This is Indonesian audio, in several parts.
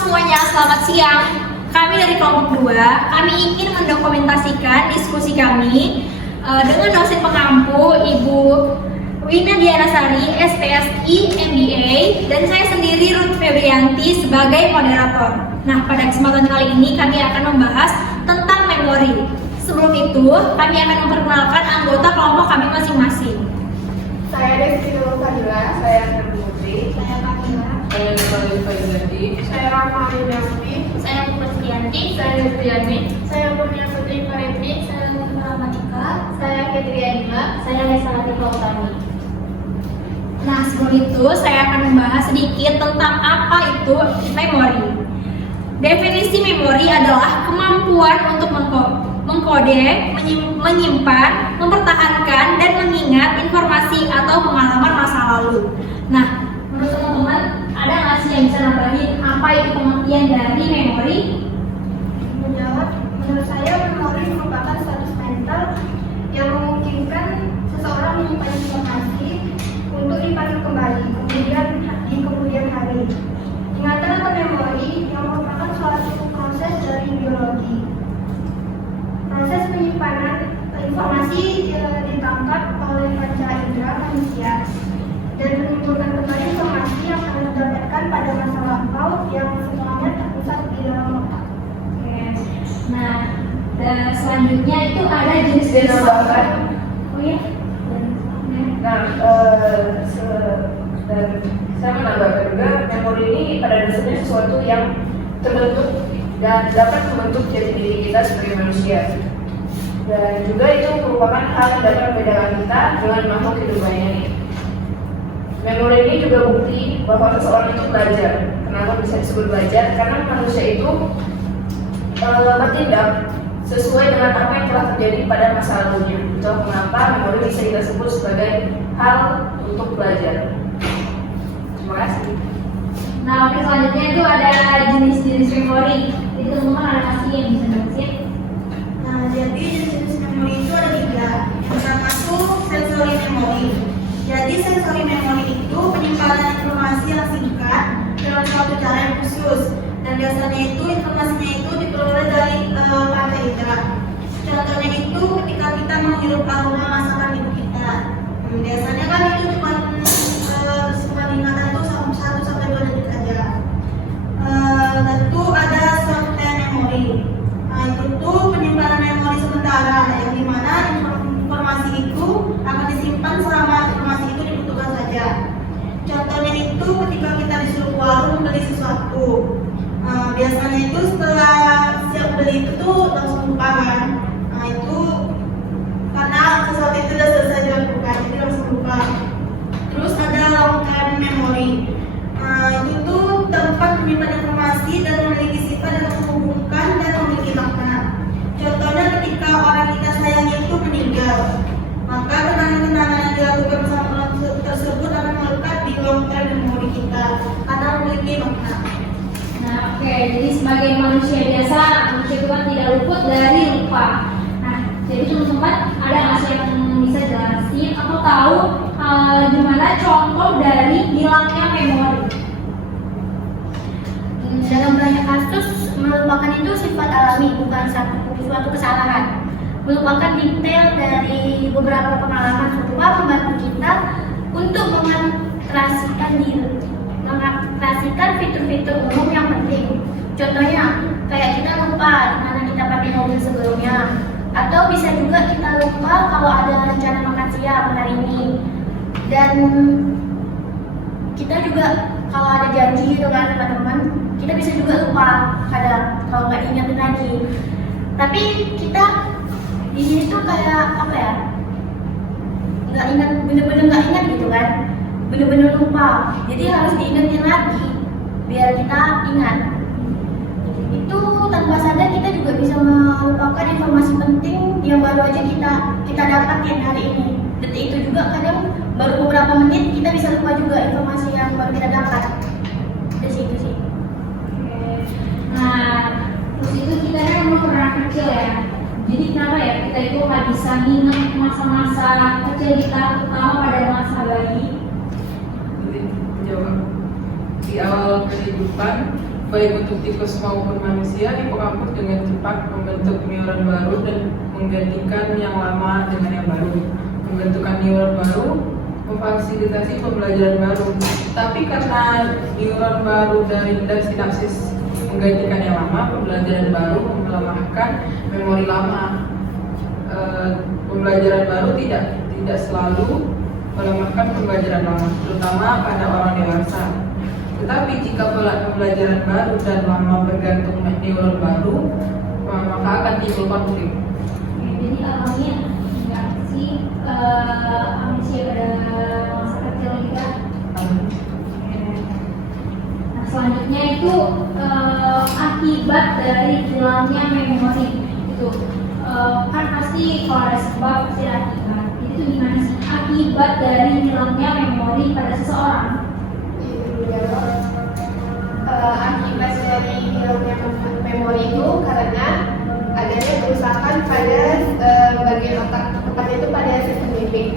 semuanya, selamat siang. Kami dari kelompok 2, kami ingin mendokumentasikan diskusi kami dengan dosen pengampu Ibu Wina Dianasari, SPSI, MBA, dan saya sendiri Ruth Febrianti sebagai moderator. Nah, pada kesempatan kali ini kami akan membahas tentang memori. Sebelum itu, kami akan memperkenalkan anggota kelompok kami masing-masing. Saya Desti Nurulfadila, saya Putri, Saya Kamila, Saya Nurul Fadilati, saya Rahma Yulianti, saya Putrianti, saya Destriani, saya Kurnia Putri Parenti, saya Rahmatika, saya Fitriana, saya Lesa Latifah Utami. Nah, sebelum itu saya akan membahas sedikit tentang apa itu memori. Definisi memori adalah kemampuan untuk mengkode, menyimpan, mempertahankan, dan mengingat informasi atau pengalaman masa lalu. Nah, menurut teman-teman, ada nggak sih yang bisa nambahin apa itu pengertian dari memori? menjawab. Menurut saya, memori merupakan status mental yang memungkinkan seseorang menyimpan informasi untuk dipanggil kembali di kemudian hari. Ingatan atau memori yang merupakan suatu proses dari biologi. Proses penyimpanan informasi ditangkap oleh panca indera manusia dan menimbulkan kembali informasi yang akan didapatkan pada masa lampau yang setelahnya terpusat di dalam otak. Nah, dan selanjutnya itu ada jenis-jenis Menambahkan. Oh ya? Nah, dan saya menambahkan juga memori ini pada dasarnya sesuatu yang terbentuk dan dapat membentuk jati diri kita sebagai manusia. Dan juga itu merupakan hal yang dapat membedakan kita dengan makhluk hidup lainnya. Memori ini juga bukti bahwa seseorang itu belajar. Kenapa bisa disebut belajar? Karena manusia itu bertindak sesuai dengan apa yang telah terjadi pada masa lalunya. Itulah mengapa memori bisa kita sebut sebagai hal untuk belajar. Terima kasih. Nah, oke, selanjutnya itu ada jenis-jenis memori. Jadi teman-teman ada kasih yang bisa jelasin? Nah, jadi jenis memori itu ada 3. Yang pertama itu sensory memory. Jadi sensory memory itu penyimpanan informasi yang singkat dalam suatu cara yang khusus. Dan biasanya itu informasinya itu diperoleh dari panca indera. Contohnya itu ketika kita menghirup aroma masakan ibu kita. Biasanya kan itu cuma ingatan itu 1-2 detik aja. Dan itu ada short term memory. Nah, itu tuh penyimpanan memori sementara yang dimana informasi itu akan disimpan selama informasi itu dibutuhkan saja. Contohnya itu ketika kita disuruh ke warung membeli sesuatu. Biasanya itu setelah siap beli itu tuh langsung lupa kan. Nah, itu karena sesuatu itu sudah selesai dilakukan, jadi langsung lupa. Terus ada long term memory. Itu tuh tempat menyimpan informasi dan memiliki sifat dapat menghubungkan dan memiliki makna. Contohnya ketika orang kita sayangi itu meninggal, maka kenangan-kenangan yang dilakukan bersama orang tersebut akan melekat di long term memory kita karena memiliki makna. Nah, oke, jadi sebagai manusia biasa, manusia itu kan tidak luput dari lupa. Nah, jadi teman-teman ada nggak sih yang bisa jelasin atau tahu gimana contoh dari hilangnya memori? Dalam banyak kasus, melupakan itu sifat alami, bukan suatu kesalahan. Melupakan detail dari beberapa pengalaman serupa membantu kita untuk mengoperasikan fitur-fitur umum yang penting. Contohnya, kayak kita lupa di mana kita pakai mobil sebelumnya, atau bisa juga kita lupa kalau ada rencana makan siang hari ini. Dan kita juga kalau ada janji gitu kan teman-teman, kita bisa juga lupa kadang kalau nggak ingetin lagi. Tapi kita di sini tuh kayak apa ya, nggak ingat, bener-bener nggak ingat gitu kan, bener-bener lupa. Jadi harus diingetin lagi biar kita ingat. Itu tanpa sadar kita juga bisa melupakan informasi penting yang baru aja kita dapatin hari ini. Detik itu juga kadang baru beberapa menit kita bisa lupa juga informasi yang baru kita dapat. Dari situ sih. Nah, terus itu kita kan belum pernah kecil ya. Jadi kenapa ya kita itu nggak bisa ingat masa-masa kecil kita, terutama pada masa bayi? Jawab. Di awal kehidupan, baik untuk tikus maupun manusia, hipokampus dengan cepat membentuk neuron baru dan menggantikan yang lama dengan yang baru. Pembentukan neuron baru memfasilitasi pembelajaran baru. Tapi karena neuron baru dan sinapsis menggantikan yang lama, pembelajaran baru melemahkan memori lama. Pembelajaran baru tidak selalu melemahkan pembelajaran lama, terutama pada orang dewasa. Tetapi jika pola pembelajaran baru dan lama bergantung neuron baru, maka akan timbul konflik. Jadi awalnya nggak sih amnesia pada masa kecil kita. Nah selanjutnya itu akibat dari hilangnya memori itu kan pasti kalau ada sebab pasti ada akibat. Itu gimana sih akibat dari hilangnya memori pada seseorang? Akibat dari hilangnya memori itu karena adanya kerusakan pada bagian otak, tepatnya itu pada sistem limbik.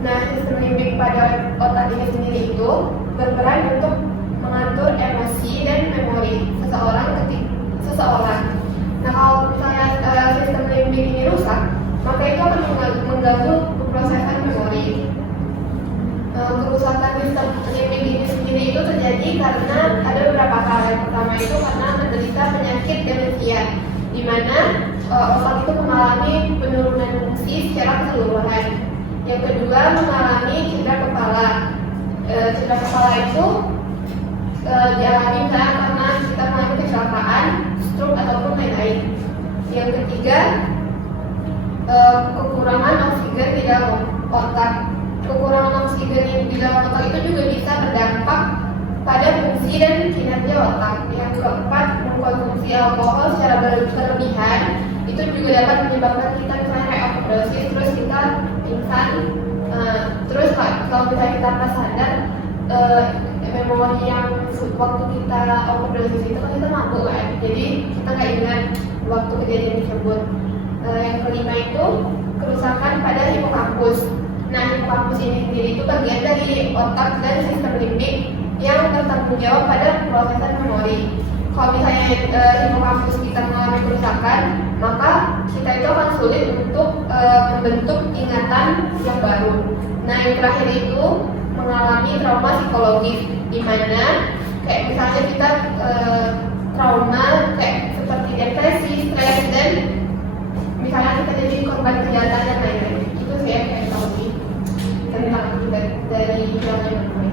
Nah, sistem limbik pada otak ini sendiri itu berperan untuk mengatur emosi dan memori seseorang. Nah, kalau misalnya sistem limbik ini rusak, maka itu akan mengganggu pemrosesan memori. Kerusakan sistem limbik ini sendiri itu terjadi karena ada beberapa hal. Yang pertama itu karena menderita penyakit demensia, di mana otak itu mengalami penurunan fungsi secara keseluruhan. Yang kedua mengalami cedera kepala. Cedera kepala itu dialami karena kita mengalami kecelakaan, stroke ataupun lain-lain. Yang ketiga kekurangan oksigen di dalam otak. Kekurangan oksigen di dalam otak itu juga bisa berdampak pada fungsi dan kinerja otak. Yang keempat, mengkonsumsi alkohol secara berlebihan itu juga dapat menyebabkan kita misalnya kayak overdosis, terus kita pingsan, terus kalau misalnya kita pas sadar memori yang waktu kita overdosis itu kan kita mabuk kan, jadi kita nggak ingat waktu kejadian tersebut. Yang kelima itu kerusakan pada hipokampus. Nah, hipokampus ini sendiri itu bagian dari otak dan sistem limbik yang bertanggung jawab pada pemrosesan memori. Kalau misalnya hipokampus kita mengalami kerusakan, maka kita itu akan sulit untuk membentuk ingatan yang baru. Nah, yang terakhir itu mengalami trauma psikologis, di mana kayak misalnya kita trauma kayak seperti depresi, stres, dan misalnya kita jadi korban kejahatan dan lain-lain. Itu sih yang saya tahu tentang akibat dari hilangnya memori.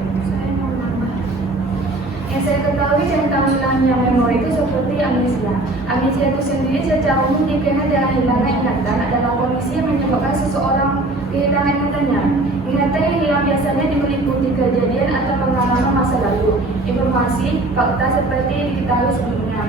Yang saya ketahui tentang hilangnya memori itu seperti amnesia. Amnesia itu sendiri secara umum dikenal dengan hilangnya ingatan adalah kondisi yang menyebabkan seseorang kehilangan ingatannya. Ingatan yang hilang biasanya meliputi kejadian atau pengalaman masa lalu, informasi, fakta seperti yang diketahui sebelumnya.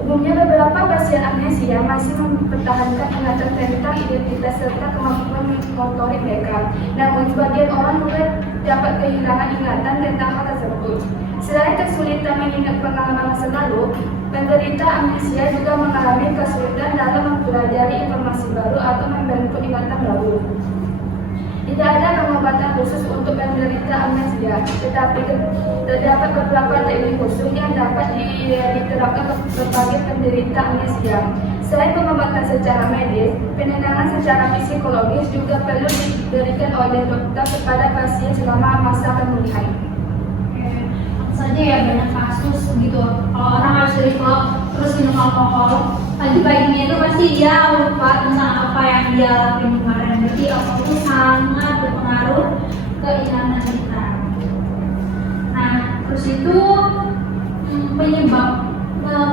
Umumnya beberapa pasien amnesia masih mempertahankan ingatan tentang identitas serta kemampuan motorik mereka. Namun sebagian orang juga dapat kehilangan ingatan tentang hal tersebut. Selain kesulitan mengingat pengalaman masa lalu, penderita amnesia juga mengalami kesulitan dalam mempelajari informasi baru atau membentuk ingatan baru. Tidak ada pengobatan khusus untuk penderita amnesia, tetapi terdapat beberapa teknik khusus yang dapat diterapkan berbagai penderita amnesia. Selain pengobatan secara medis, penenangan secara psikologis juga perlu diberikan oleh dokter kepada pasien selama masa pemulihan. Saja ya banyak kasus gitu. Kalau orang harus dari klub terus minum alkohol, pagi-paginya itu pasti dia lupa tentang apa yang dia lakuin kemarin. Berarti alkohol itu sangat berpengaruh ke ingatan kita. Nah, terus itu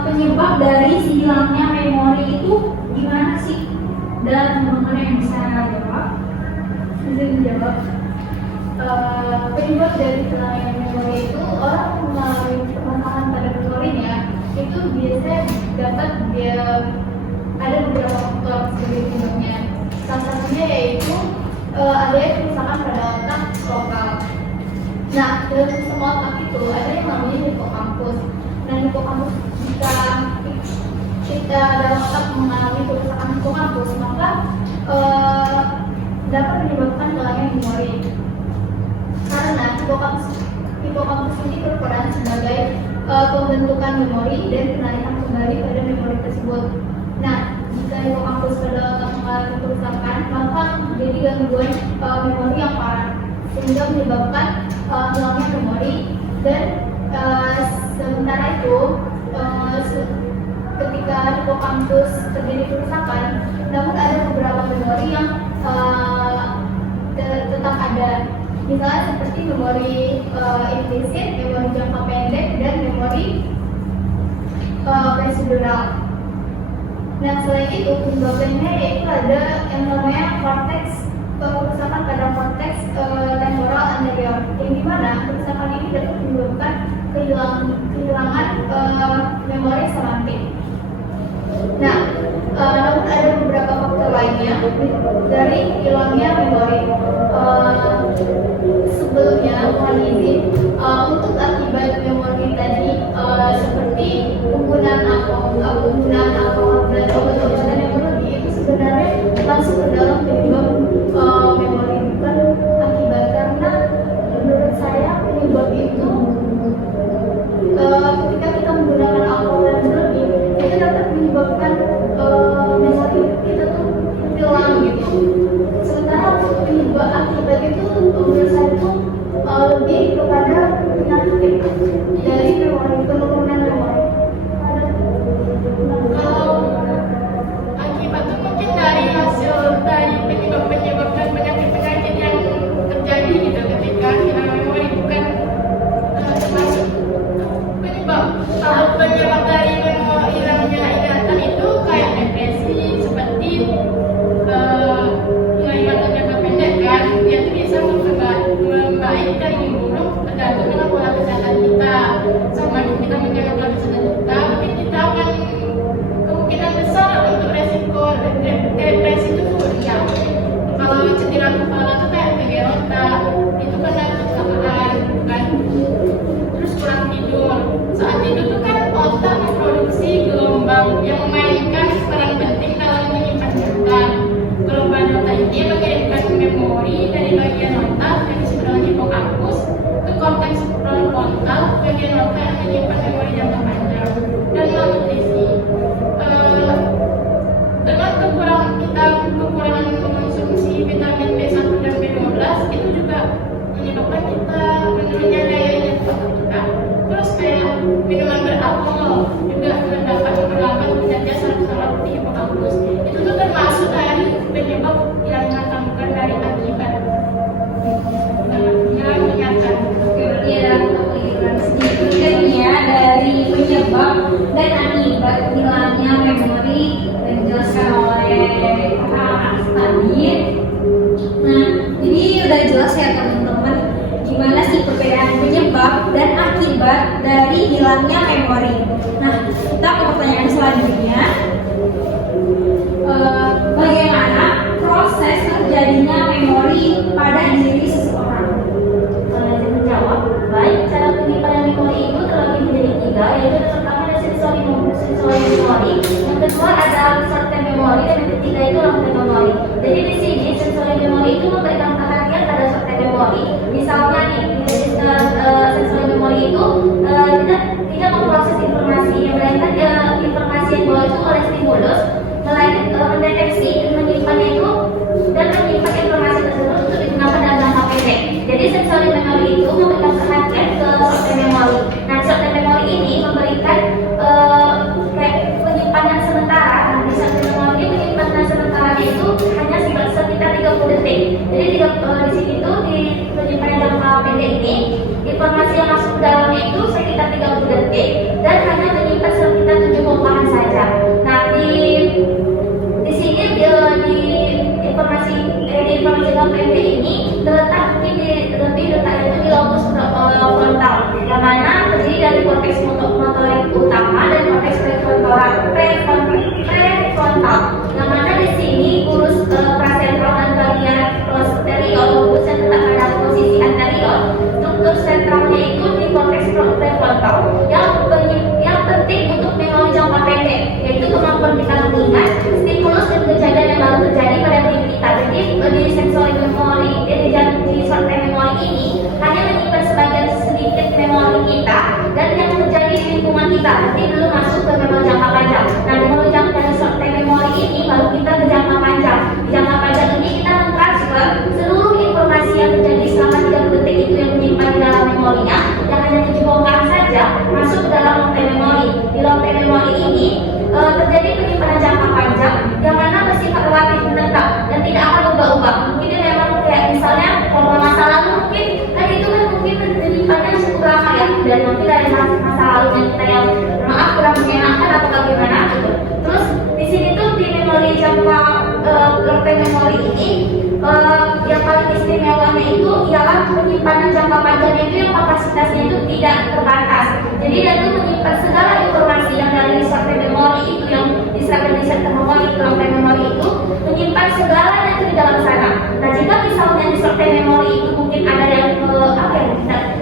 penyebab dari si hilangnya memori itu gimana sih? Dan teman-teman yang bisa jawab? Bisa dijawab. Penyebab dari hilangnya memori itu orang mengalami permasalahan pada memorinya itu biasanya dapat ada beberapa faktor sebagai penyebabnya. Salah satunya yaitu adanya kerusakan pada otak lokal. Nah, dalam sistem otak itu ada yang namanya hipokampus. Nah, hipokampus jika kita dalam otak mengalami kerusakan hipokampus, maka dapat menyebabkan hilangnya memori. Karena hipokampus hipokampus ini berperan sebagai pembentukan memori dan penarikan kembali pada memori tersebut. Nah, jika hipokampus pada otak mengalami kerusakan, maka jadi gangguan memori yang parah sehingga menyebabkan hilangnya memori. Dan sementara itu ketika hipokampus terjadi kerusakan, namun ada beberapa memori yang tetap ada, misalnya seperti memori implisit, memori jangka pendek, dan memori prosedural. Nah, selain itu penyebabnya yaitu ada yang namanya kerusakan pada korteks temporal anterior, yang dimana kerusakan ini dapat menyebabkan kehilangan memori semantik. Nah, namun ada beberapa faktor lainnya dari hilangnya memori. Sebelumnya, mohon izin untuk akibat memori tadi seperti penggunaan alkohol dan obat-obatan yang berlebih itu sebenarnya masuk ke dalam penyebab memori, bukan akibat. Karena menurut saya penyebab itu ketika kita menggunakan alkohol yang berlebih itu dapat menyebabkan memori kita tuh hilang gitu. Sementara penyebab akibat itu menurut saya itu lebih kepada penyakit dari memori, penurunan memori. Kalau akibat itu mungkin dari hasil dari penyebab dan penyakit-penyakit yang terjadi gitu ketika hilang memori, bukan termasuk penyebab. Kalau penyebab dari hilangnya ingatan itu kayak depresi, seperti hilang ingatan jangka pendek kan, dia tuh bisa membaik dan memburuk tergantung dengan pola kesehatan kita. Sama kita menjaga pola kesehatan kita, mungkin kita akan kemungkinan besar untuk resiko depresi itu rendah. Kalau cedera kepala itu kayak geger otak, itu karena kecelakaan kan. Terus kurang tidur. Saat tidur itu kan otak memproduksi gelombang yang memainkan peran penting dalam menyimpan data. Gelombang data ini mengirimkan memori dari bagian otak yang disebut dengan hipokampus ke korteks prefrontal, bagian otak yang menyimpan memori jangka panjang. Dan malnutrisi, dengan kekurangan mengonsumsi vitamin B1 dan B12 itu juga menyebabkan kita menurunnya daya ingat otak kita. Terus kayak minuman beralkohol juga dapat memperlambat kinerja saraf-saraf di hipokampus. Itu tuh termasuk dari penyebab yang bukan dari akibat. Hilang ingatan. Ya, sedikit ya dari penyebab dan akibat hilangnya memori dan dijelaskan oleh kakak tadi. Nah, jadi udah jelas ya teman-teman gimana sih perbedaan penyebab dan akibat dari hilangnya memori. Nah, kita ke pertanyaan selanjutnya. Bagaimana proses terjadinya memori pada diri seseorang? Saya menjawab, baik, cara penyimpanan memori itu terbagi menjadi tiga, yaitu yang pertama ada sensori memori, yang kedua ada short-term memori, dan yang ketiga itu long-term memori. Jadi di sini sensori memori itu memberikan perhatian pada short-term memori. Misalnya nih, sensori memori itu tidak memproses informasi, melainkan informasi yang dibawa itu oleh stimulus, melainkan mendeteksi dan menyimpannya itu dan menyimpan informasi tersebut untuk digunakan dalam jangka pendek. Jadi sensori memori itu memberikan perhatian ke short-term memori. Nah, short-term memori ini memberikan penyimpanan sementara. Nah, di short-term memori penyimpanan sementaranya itu hanya sekitar 30 detik. Jadi di sini tuh di penyimpanan jangka pendek ini informasi yang masuk ke dalamnya itu sekitar 30 detik dan hanya menyimpan sekitar 7 bongkahan saja. Nah, di sini di informasi jangka pendek ini terletak di lobus frontal, yang mana terdiri dari korteks motorik utama dulu masuk ke memori jangka panjang. Nah, dari short term memory ini baru kita ke jangka panjang. Di jangka panjang ini kita mentransfer seluruh informasi yang terjadi selama 30 detik itu yang menyimpan di dalam memorinya, yang hanya 7 bongkahan saja masuk ke dalam long term memory. Di long term memory ini terjadi penyimpanan jangka panjang yang mana bersifat relatif menetap dan tidak akan berubah-ubah. Mungkin dia memang kayak misalnya kalau masa lalu mungkin kan itu kan mungkin menyimpannya cukup lama ya, dan mungkin dari masa lalunya kita yang maaf kurang menyenangkan atau bagaimana gitu. Terus di sini tuh di memori jangka long term memory ini yang paling istimewanya itu ialah penyimpanan jangka panjangnya itu yang kapasitasnya itu tidak terbatas. Jadi dia tuh menyimpan segala informasi yang dari short term memory itu yang diserahkan di short term memory ke long term memory itu menyimpan segalanya itu di dalam sana. Nah, jika misalnya di short term memory itu mungkin ada yang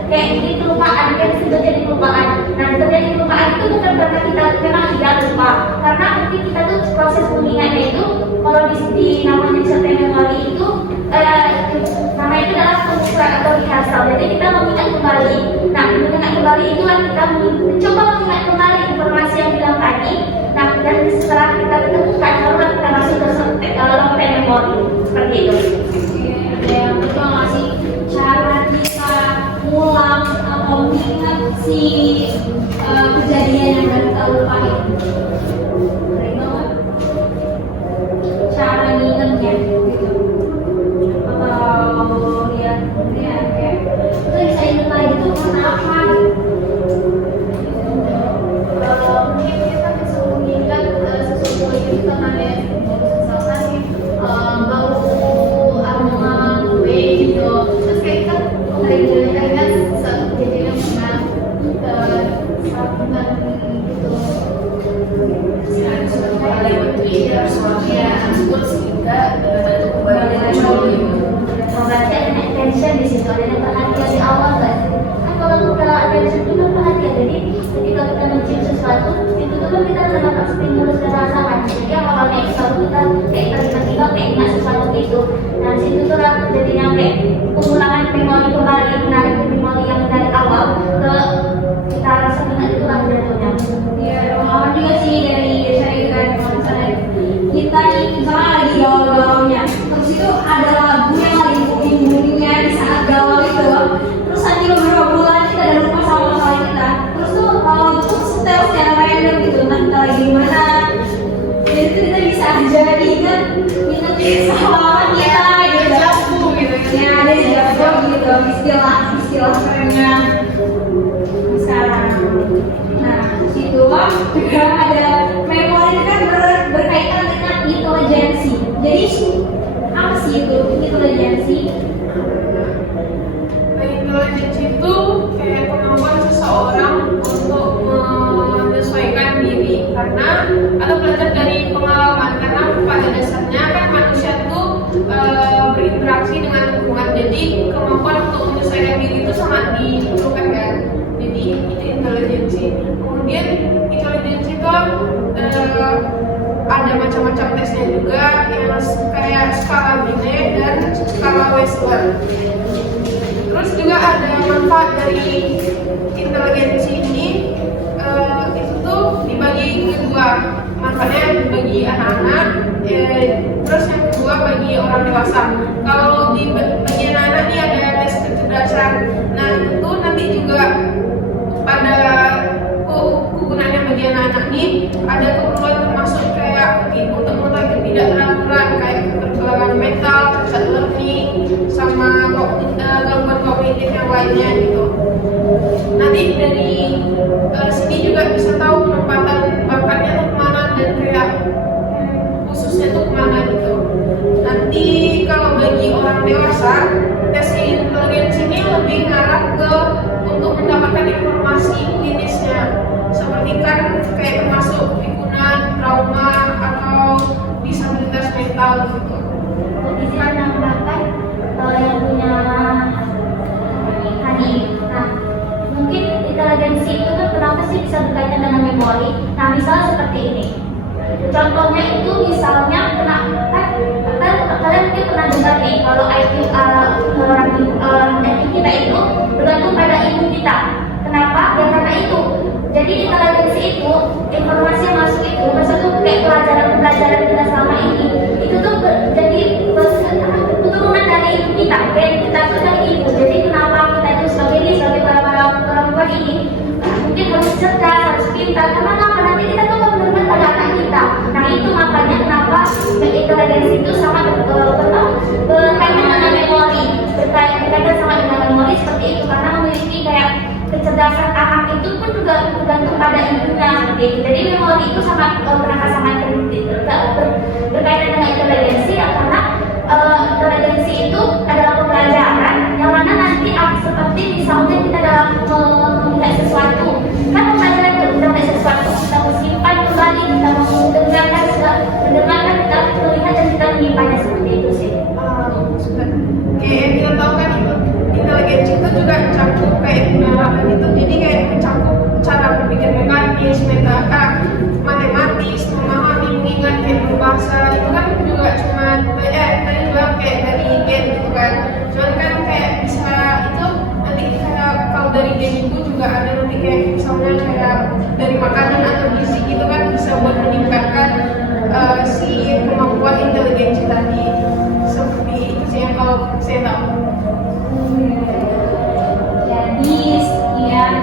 kayak kelupaan, kayak terjadi kelupaan. Nah, terjadi kelupaan itu bukan karena kita memang tidak lupa, karena mungkin kita tuh proses mengingatnya itu kalau di namanya short term memory itu nama itu adalah pengukuran atau rehearsal. Jadi kita mengingat kembali. Nah, mengingat kembali itulah kita mencoba mengingat kembali informasi yang bilang tadi. Nah, dan setelah kita temukan baru kita masuk ke long term memory seperti itu. Yang kedua ngasih cara kita ngulang atau mengingat si kejadian yang udah kita lupain. Keren banget. Cara ngingetnya gitu. Atau lihat kayak itu bisa inget lagi itu karena apa? Mungkin kita bisa mengingat sesuatu yang kita kalian misalkan mau aroma kue gitu, terus kayak kita kalian kejadian pernah sabunan gitu. Berarti ada attention di situ, ada perhatian di awal kan? Kan kalau kita attention itu kan perhatian, jadi ketika kita mencium sesuatu itu tuh kan kita mendapat stimulus dan rasakan. Jadi awalnya selalu kita kayak tiba-tiba kayak ingat sesuatu itu. Nah situ tuh lah terjadinya kayak pengulangan memori kembali, menarik memori yang dari awal ke kita rasakan itu lah jatuhnya. Ya, pengalaman juga sih dari saya kan kalau misalnya kita nih misalnya lagi galau-galaunya, terus itu ada lagu yang lagi booming-boomingnya di saat galau itu, terus nanti beberapa bulan kita ada lupa sama masalah kita, terus tuh kalau tuh setel secara random gitu, entah kita lagi di mana, jadi itu kita bisa jadi kan ingetin kesalahan kita gitu, ya ada jago gitu, istilah kerennya sekarang. Nah, situ juga ada memori kan berkaitan dengan intelijensi. Jadi apa sih itu intelijensi? Intelijensi itu kayak kemampuan seseorang untuk menyesuaikan diri, karena atau belajar dari pengalaman, karena pada dasarnya kan manusia itu berinteraksi dengan lingkungan, jadi kemampuan untuk menyesuaikan diri itu sangat diperlukan kan. Jadi itu intelijensi. Kemudian intelijensi itu ada macam-macam tesnya juga, yang kayak skala Binet dan skala Wechsler. Terus juga ada manfaat dari intelijensi ini, itu tuh dibagi kedua, manfaatnya bagi anak-anak, terus yang kedua bagi orang dewasa. Kalau di bagi anak-anak ini ada tes kecerdasan. Nah itu tuh nanti juga pada kegunaannya bagi anak-anak ini ada keperluan termasuk kayak untuk mengetahui ketidakteraturan kayak keterbelakangan mental, cacat learning, sama gangguan kognitif yang lainnya gitu. Nanti dari sini juga bisa tahu penempatan bakatnya tuh kemana dan kayak khususnya tuh kemana gitu. Nanti kalau bagi orang dewasa, tes intelijensi ini lebih ngarah ke untuk mendapatkan informasi klinisnya, seperti kan kayak termasuk pikunan, trauma, atau disabilitas mental gitu. Bisa menambahkan yang punya Hani. Nah, mungkin intelijensi itu kan kenapa sih bisa berkaitan dengan memori? Nah, misalnya seperti ini. Contohnya itu misalnya kalian mungkin pernah dengar nih kalau IQ kita itu bergantung pada imun kita. Kenapa? Ya karena itu. Jadi intelijensi itu informasi yang masuk itu maksud tuh kayak pelajaran kita selama ini itu tuh jadi keturunan dari ibu kita, kayak kita tuh dari ibu. Jadi kenapa kita itu sebagai para orang tua ini mungkin harus cerdas, harus pintar, karena apa nanti kita tuh benar-benar pada anak kita. Nah itu makanya kenapa inteligensi itu sama berkaitan dengan memori, berkaitan sama dengan memori seperti itu, karena memiliki kayak kecerdasan anak itu pun juga tergantung pada ibunya seperti itu. Jadi memori itu sama berangkat sama berkaitan dengan inteligensi ya, karena inteligensi itu adalah pembelajaran yang mana nanti seperti misalnya kita dalam melihat sesuatu, kan pembelajaran itu kita melihat sesuatu, kita simpan kembali, kita mendengarkan, kita melihat dan kita menyimpannya seperti itu sih. Kayak yang kita tahu kan inteligensi itu juga mencakup kayak penalaran itu, jadi kayak mencakup cara berpikir mekanis, matematis, memahami, mengingat, kayak berbahasa itu kan juga cuma tadi bilang kayak dari gen gitu kan. Cuman kan kayak bisa itu nanti kayak kalau dari gen itu juga ada nanti kayak misalnya kayak dari makanan atau gizi gitu kan bisa buat meningkatkan si kemampuan inteligensi tadi. Seperti itu sih yang kalau saya tahu. Jadi sekian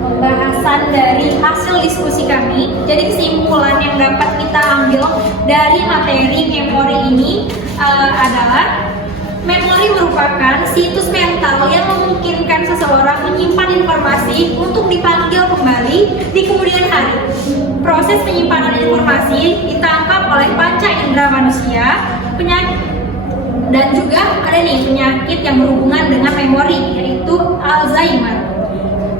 pembahasan dari hasil diskusi kami. Jadi kesimpulan yang dapat kita ambil dari materi memori ini adalah memori merupakan situs mental yang memungkinkan seseorang menyimpan informasi untuk dipanggil kembali di kemudian hari. Proses penyimpanan informasi ditangkap oleh panca indera manusia, dan juga ada nih penyakit yang berhubungan dengan memori, yaitu Alzheimer.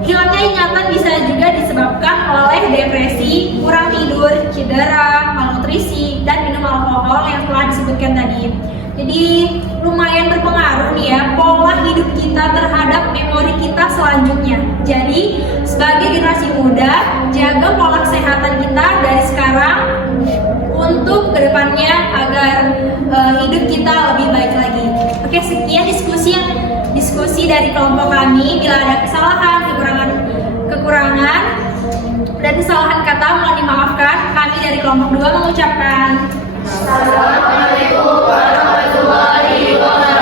Hilangnya ingatan bisa juga disebabkan oleh depresi, kurang tidur, cedera, malnutrisi, dan minum alkohol yang telah disebutkan tadi. Jadi lumayan berpengaruh nih ya pola hidup kita terhadap memori kita selanjutnya. Jadi sebagai generasi muda, jaga pola kesehatan kita dari sekarang untuk kedepannya agar hidup kita lebih baik lagi. Oke, sekian diskusi dari kelompok kami. Bila ada kesalahan, kekurangan dan kesalahan kata mohon dimaafkan. Kami dari kelompok 2 mengucapkan Assalamualaikum warahmatullahi wabarakatuh.